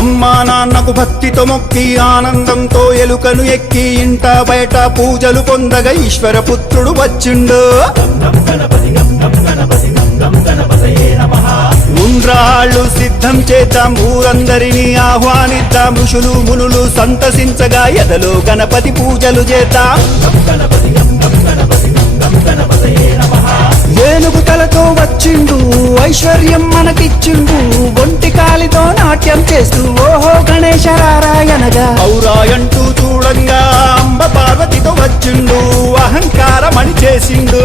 అమ్మా నాన్నకు భక్తితో మొక్కి ఆనందంతో ఎలుకను ఎక్కి ఇంట బయట పూజలు పొందగా ఈశ్వర పుత్రుడు వచ్చిండు. ఉండ్రాళ్ళు సిద్ధం చేద్దాం, ఊరందరినీ ఆహ్వానిద్దాం, ఋషులు మునులు సంతసించగా ఎదలో గణపతి పూజలు చేద్దాం. ఏనుగు తలతో వచ్చిండు, ఐశ్వర్యం మనకిచ్చిండు, ఒంటి కాలితో నాట్యం చేస్తూ ఓహో గణేశ రారాయణగా ఔరాయంటూ చూడంగా అంబ పార్వతితో వచ్చిండు, అహంకారమని చేసిండు.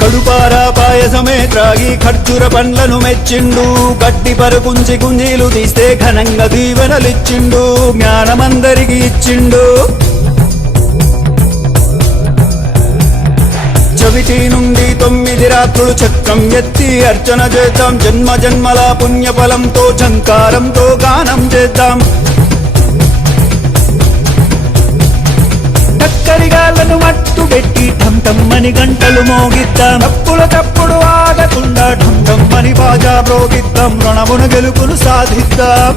కడుపారా పాయసమే త్రాగి ఖర్జూర పండ్లను మెచ్చిండు, గడ్డి పరుకుంచి గుంజీలు తీస్తే ఘనంగా దీవెనలిచ్చిండు, జ్ఞానమందరికి ఇచ్చిండు. చవితి నుండి 9 రాత్రులు చక్రం ఎత్తి అర్చన చేద్దాం, జన్మ జన్మల పుణ్యఫలంతో ఝంకారంతో గానం చేద్దాం. చక్కరిగాళ్లను మట్టు పెట్టి ఠం ఠమ్మని గంటలు మోగిద్దాం, తప్పుడు ఆగకుండా ఠం ఠమ్మని బాజా మ్రోగిద్దాం, రణమున గెలుపును సాధిద్దాం.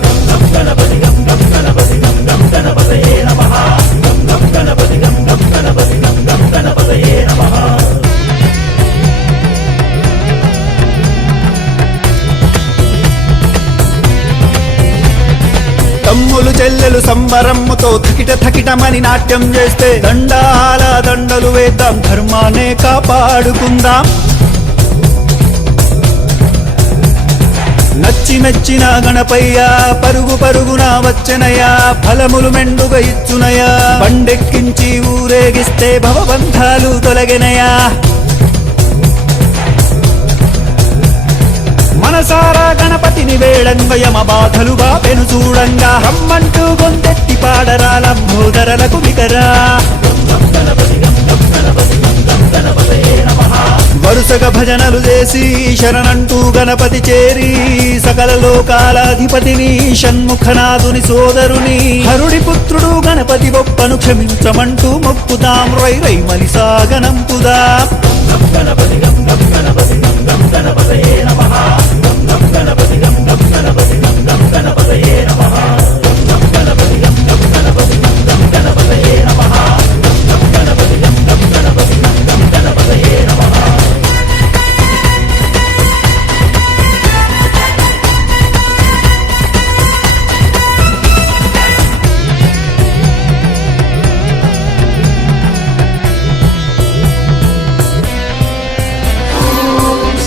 తమ్ములు చెల్లెలు సంబరమ్ముతో థకిట థకిటమని నాట్యం చేస్తే దండాల దండలు వేద్దాం, ధర్మాన్నే కాపాడుకుందాం. నచ్చి మెచ్చిన గణపయ్య పరుగు పరుగున వచ్చనయ్యా, ఫలములు మెండుగా ఇచ్చునయా, బండెక్కించి ఊరేగిస్తే భవబంధాలు తొలగినయా. మనసారా గణపతిని వేళంగా యమ బాధలు బాపెను చూడంగా, రమ్మంటూ గొంతెత్తి పాడరా లంబోదరలకు వికరా. వరుసగా భజనలు చేసి శరణంటూ గణపతి చేరి, సకల లోకాలాధిపతిని షణ్ముఖనాథుని సోదరుని హరుడి పుత్రుడు గణపతి బొప్పను క్షమించమంటూ మొక్కుదాం, రై రై మలి సాగనంపుదాం.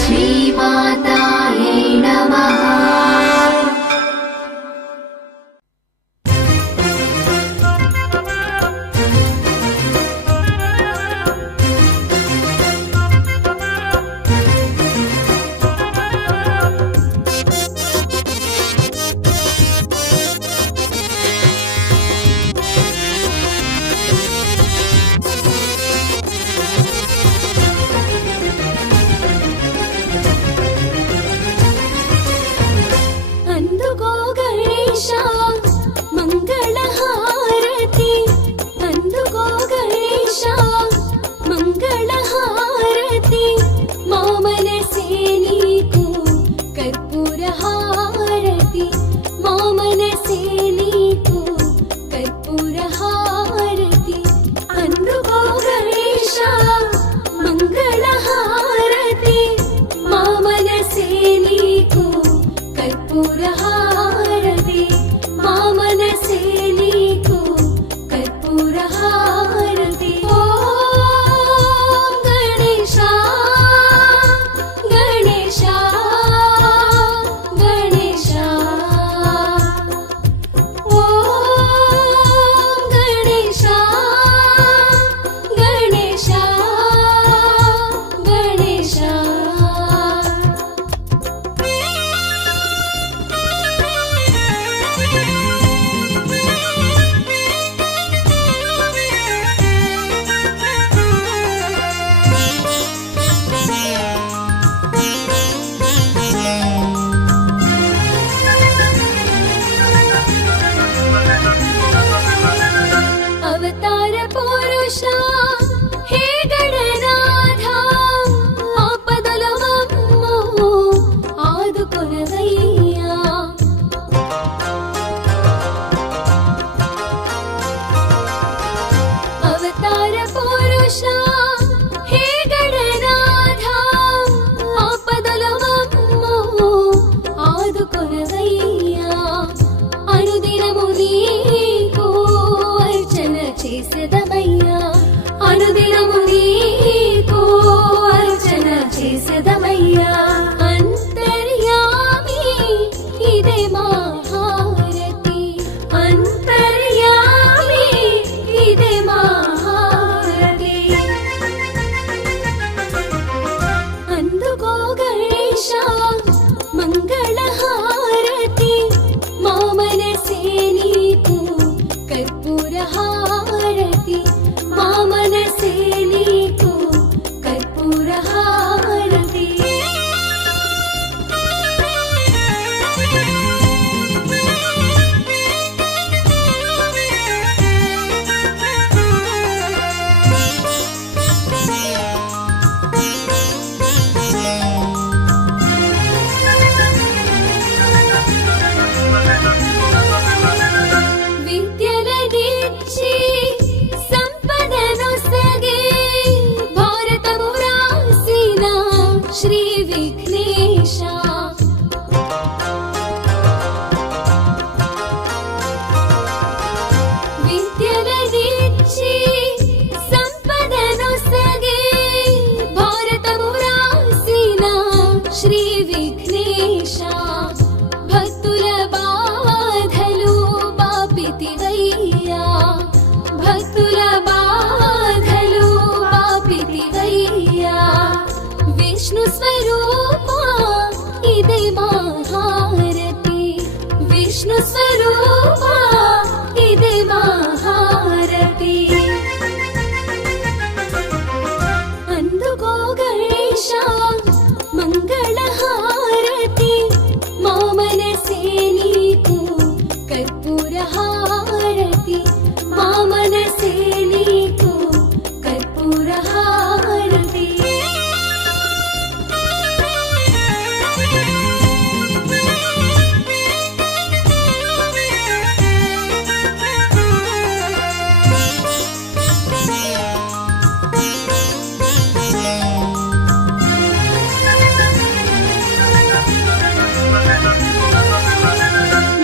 श्रीमातायै नमः। ఆదుకొనవయ్యా అవతార పురుష హే గణనాథ ఆపదలో మమ్ము ఆదుకొనవయ్యా అనుదినము నీకు అర్చన చేసెదమయ్యా అనుదినము నీకు అర్చన చేసెదమయ్యా అంతర్యామి ఇదే మా హారతి అంతర్యామి ఇదే మా హారతి అందుకో గణేశ మంగళ హారతి మా మనసే నీకు కర్పూర హారతి మా మనసే నీకు కర్పూర హారతి విద్యలనిచ్చి సంపదను సగే భారతము రాసిన శ్రీ విఘ్నేశ విద్యలనిచ్చి సంపదను సగే భారతము రాసిన శ్రీ విఘ్నేశ భక్తుల బాధలు బాపితివయ్యా భక్తుల బాధలు బాపితివయ్యా విష్ణు స్వరూప ఇదే మా హారతి విష్ణు స్వరూప ఇదే మా హారతి అందుకో గణేశ మంగళ హారతి మా మనసే నీకు కర్పూర హారతి మా మనసే నీకు కర్పూర హారతి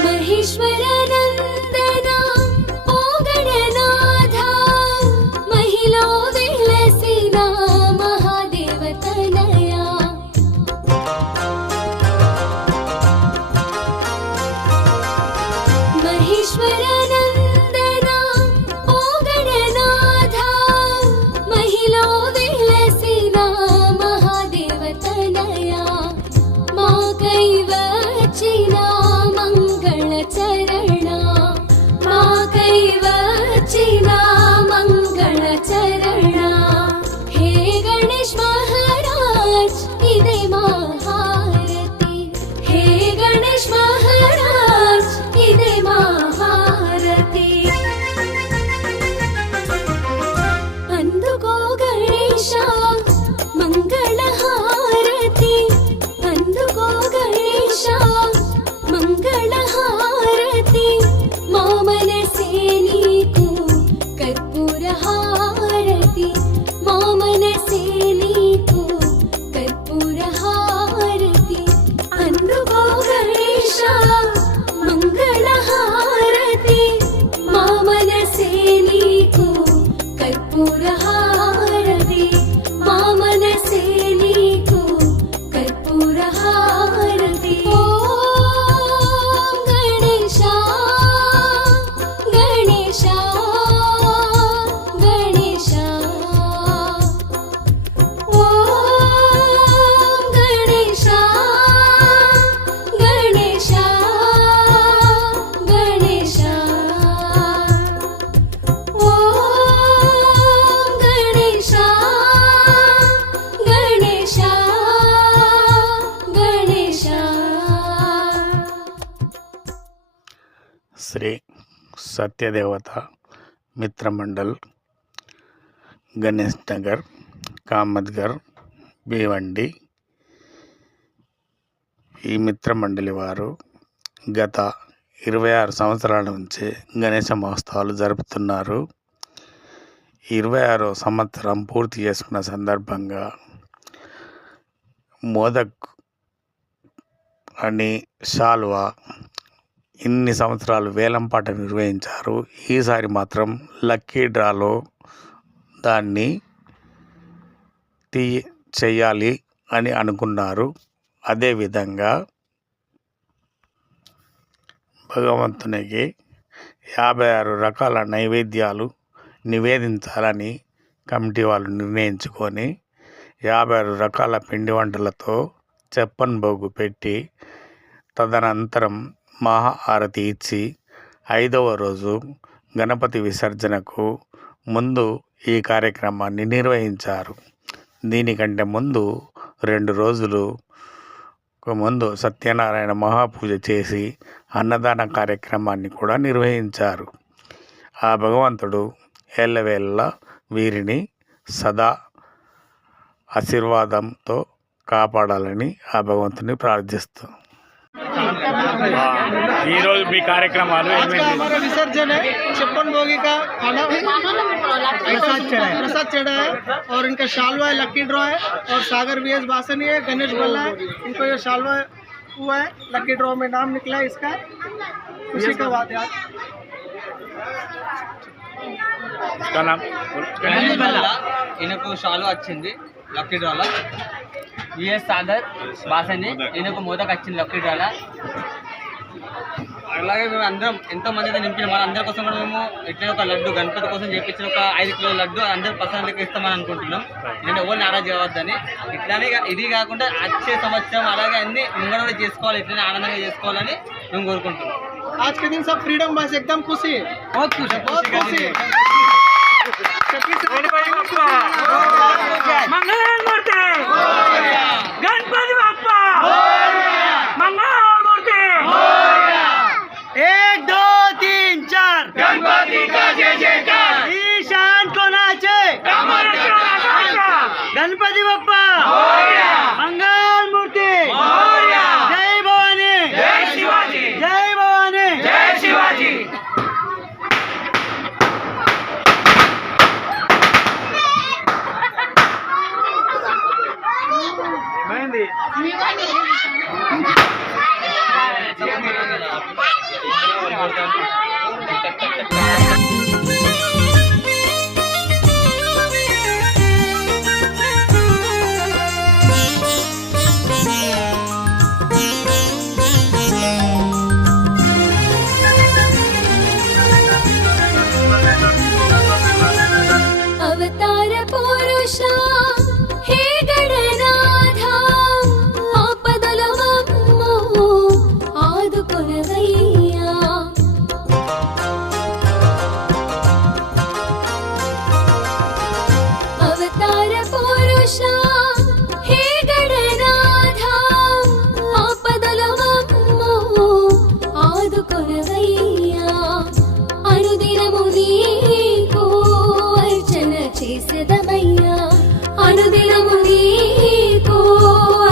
మహేశ్వర నందన ఓ గణనాథ మహిలో వెలసిన మహాదేవతనయ మహేశ్వర నందన ఓ గణనాథ మహిలో వెలసిన మహాదేవతనయ మా కైవచిన మంగళ చరణ మా కైవచిన మంగళ చరణ హే గణేష్ మహారాజ్ ఇదే మా హారతి హే గణేష్ మహారాజ్ ఇదే మా హారతి అందుకో గణేశ మంగళ హారతి అందుకో గణేశ మంగళ హారతి మా మనసే నీకు కర్పూర హారతి మా మనసే నీకు కర్పూర హారతి అందుకో గణేశ మంగళ హారతి మా మనసే నీకు కర్పూర హారతి మా మనసే నీకు కర్పూర హారతి ఓం గణేశ గణేశ గణేశ ఓం గణేశ గణేశ గణేశ ఓం గణేశ గణేశ గణేశ శ్రీ సత్యదేవత మిత్రమండల్ గణేష్ నగర్ కామత్గర్ భివండి ఈ మిత్రమండలి వారు గత 26 సంవత్సరాల నుంచి గణేశ మహోత్సవాలు జరుపుతున్నారు. 26వ సంవత్సరం పూర్తి చేసుకున్న సందర్భంగా మోదక్ అని శాల్వా ఇన్ని సంవత్సరాలు వేలంపాట నిర్వహించారు. ఈసారి మాత్రం లక్కీ డ్రాలో దాన్ని చెయ్యాలి అని అనుకున్నారు. అదేవిధంగా భగవంతునికి 56 రకాల నైవేద్యాలు నివేదించాలని కమిటీ వాళ్ళు నిర్ణయించుకొని 56 రకాల పిండి వంటలతో చెప్పన్ భోగు పెట్టి తదనంతరం మహా హారతి ఇచ్చి 5వ రోజు గణపతి విసర్జనకు ముందు ఈ కార్యక్రమాన్ని నిర్వహించారు. దీనికంటే ముందు 2 రోజులు ముందు సత్యనారాయణ మహాపూజ చేసి అన్నదాన కార్యక్రమాన్ని కూడా నిర్వహించారు. ఆ భగవంతుడు ఎల్లవేళ వీరిని సదా ఆశీర్వాదంతో కాపాడాలని ఆ భగవంతుని ప్రార్థిస్తాం. ఈరోజు మీ కార్యక్రమాలు आज का हमारा विसर्जन है। छप्पन भोगी का खाना प्रसाद चढ़ा है और इनका शालवा है, लक्की ड्रॉ है और सागर वीएस बासनी है, गणेश बल्ला है, इनको ये शालवा हुआ है, लक्की ड्रॉ में नाम निकला है इसका। उसी का बाद यार इसका नाम గణేష్ బల్లా ఈయనకు షాలు వచ్చింది లక్కీ డ్రాలో. విఎస్ సాగర్ బాసని ఈయనకు మోదక్ వచ్చింది లక్కీ డ్రాలో. అలాగే మేము అందరం ఎంతో మంది అయితే నింపిన మన అందరి కోసం కూడా మేము ఎట్లా ఒక లడ్డు గణపతి కోసం చేపించిన ఒక 5 కిలోల లడ్డు అందరి పసందకి ఇస్తామని అనుకుంటున్నాం. నేను ఎవరు నారాజ్ చేయవద్దని. ఇట్లానే ఇది కాకుండా వచ్చే సంవత్సరం అలాగే అన్ని ముంగడ చేసుకోవాలి, ఇట్లనే ఆనందంగా చేసుకోవాలని మేము కోరుకుంటున్నాం. आज के दिन सब फ्रीडम बस एकदम खुशी है, बहुत खुशी मंगलमूर्ति गणपति बाप्पा मंगलमूर्ति 1 2 3 4 गणपति का जय जयकार ईशान कोणाचे गणपति बाप्पा मंगलमूर्ति जय भवानी जय शिवाजी जय भवानी जय शिवाजी. अवतार पुरुषा हे गणनाथा आपदलो मम्मो आदुकोनवయ్యా. अवतार पुरुषा हे गणनाथा आपदलो मम्मो आदुकोनवయ్యా. అనుదినము నీకు అర్చన చేసెదమయ్యా, అనుదినము నీకు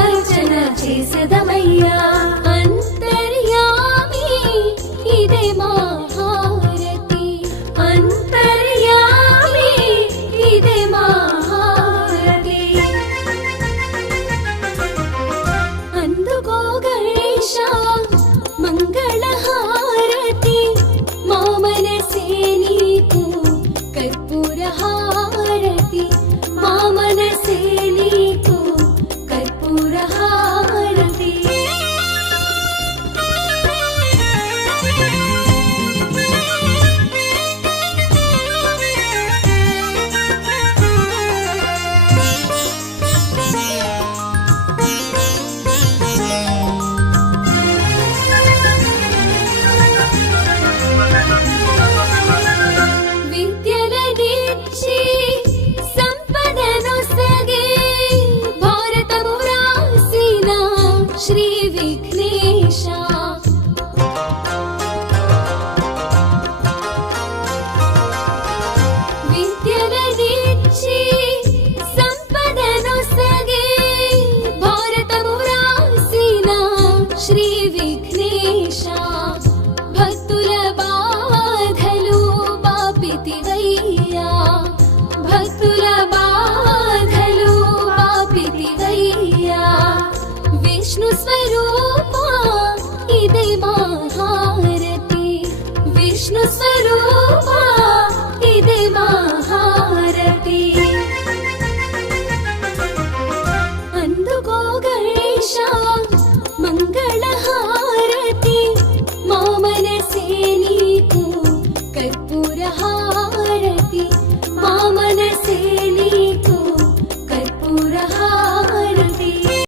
అర్చన చేసెదమయ్యా. అంతర్యామి ఇదే మా హారతి, అంతర్యామి ఇదే మా హారతి. అందుకో గణేశ మంగళ హారతి. विघ्नेशा